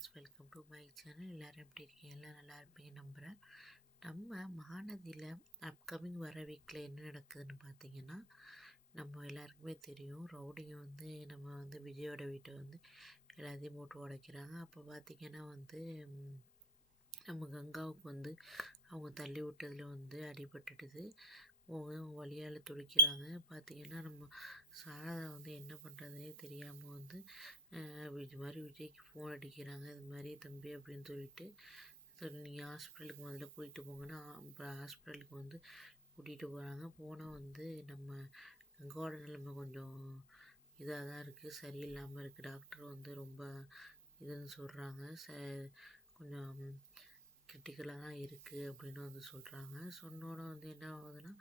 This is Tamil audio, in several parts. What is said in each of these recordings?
Friends, welcome to my channel. எல்லோரும் எப்படி இருக்கீங்க? எல்லாம் நல்லா இருப்பீங்க நம்புகிறேன். நம்ம மகாநதியில் அப்கமிங் வர வீக்கில் என்ன நடக்குதுன்னு பார்த்தீங்கன்னா, நம்ம எல்லாருக்குமே தெரியும், ரவுடிங்க வந்து நம்ம விஜயோட வீட்டை எல்லாத்தையும் போட்டு உடைக்கிறாங்க. அப்போ பார்த்திங்கன்னா நம்ம கங்காவுக்கு அவங்க தள்ளி விட்டதில் அடிபட்டுடுது. வலியால் துடிக்கிறாங்க. பார்த்திங்கன்னா நம்ம சாரதா என்ன பண்ணுறதுனே தெரியாமல் இது மாதிரி விஜய்க்கு ஃபோன் அடிக்கிறாங்க. இது மாதிரி தம்பி அப்படின்னு சொல்லிட்டு, நீங்கள் ஹாஸ்பிட்டலுக்கு முதல்ல கூட்டிகிட்டு போங்கன்னா அப்புறம் ஹாஸ்பிட்டலுக்கு கூட்டிகிட்டு போகிறாங்க. போனால் நம்ம கங்காவோட நிலைமை கொஞ்சம் இதாக தான் இருக்குது, சரியில்லாமல் இருக்குது. டாக்டர் ரொம்ப இதுன்னு சொல்கிறாங்க. கொஞ்சம் கிரிட்டிக்கலாக தான் இருக்குது அப்படின்னு சொல்கிறாங்க. சொன்னோட என்ன ஆகுதுன்னா,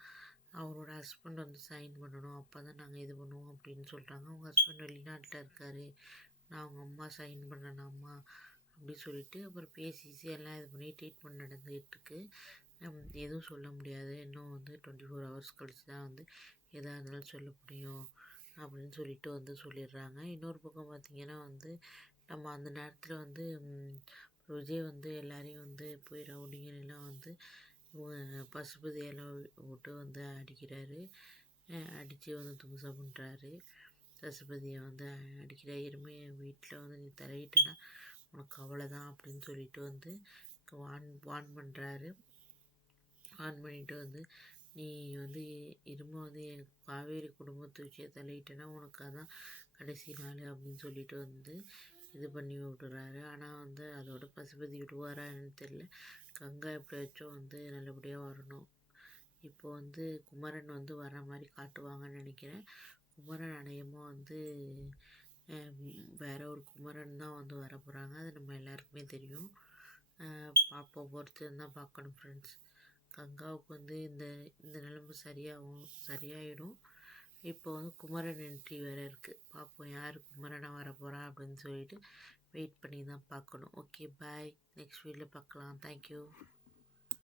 அவரோட ஹஸ்பண்ட் சைன் பண்ணணும், அப்போ தான் நாங்கள் இது பண்ணுவோம் அப்படின்னு சொல்கிறாங்க. அவங்க ஹஸ்பண்ட் வெளிநாட்டில் இருக்கார், நான் அவங்க அம்மா சைன் பண்ணலாமா அப்படின்னு சொல்லிட்டு அப்புறம் பேசி எல்லாம் இது பண்ணி ட்ரீட்மெண்ட் நடந்துகிட்ருக்கு. எதுவும் சொல்ல முடியாது, இன்னும் 24 ஹவர்ஸ் கழிச்சு தான் எதாக இருந்தாலும் சொல்ல முடியும் அப்படின்னு சொல்லிட்டு சொல்லிடுறாங்க. இன்னொரு பக்கம் பார்த்திங்கன்னா நம்ம அந்த நேரத்தில் விஜய் எல்லாரையும் போய் ரவுடிங்கெல்லாம் பசுபதியெல்லாம் விட்டு அடிக்கிறாரு. அடித்து தும்சம் பண்ணுறாரு. பசுபதியை அடிக்கிறார். இனிமே என் வீட்டில் நீ தரவிட்டேன்னா உனக்கு அவ்வளோதான் அப்படின்னு சொல்லிட்டு வான் பண்ணுறாரு. வான் பண்ணிவிட்டு நீ இரும என் காவேரி குடும்பத்து விஷயம் தலையிட்டேன்னா உனக்கு அதான் கடைசி நாள் அப்படின்னு சொல்லிட்டு இது பண்ணி விட்டுறாரு. ஆனால் அதோட பசுபதி விடுவாரா என்னன்னு தெரியல. கங்கா எப்படியாச்சும் நல்லபடியாக வரணும். இப்போ குமரன் வர மாதிரி காட்டுவாங்கன்னு நினைக்கிறேன். குமரன் அநேகமாக வேற ஒரு குமரன் தான் வர போகிறாங்க. அது நம்ம எல்லாருக்குமே தெரியும். பார்ப்போம், பொறுத்து தான் பார்க்கணும் ஃப்ரெண்ட்ஸ். கங்காவுக்கு இந்த இந்த நிலைமை சரியாயிடும். இப்போ குமரன் என்ட்ரி வேறு இருக்குது. பார்ப்போம் யார் குமரனாக வர போகிறா அப்படின்னு சொல்லிட்டு வெயிட் பண்ணி தான் பார்க்கணும். ஓகே, பாய். நெக்ஸ்ட் வீடியோவில் பார்க்கலாம். தேங்க்யூ.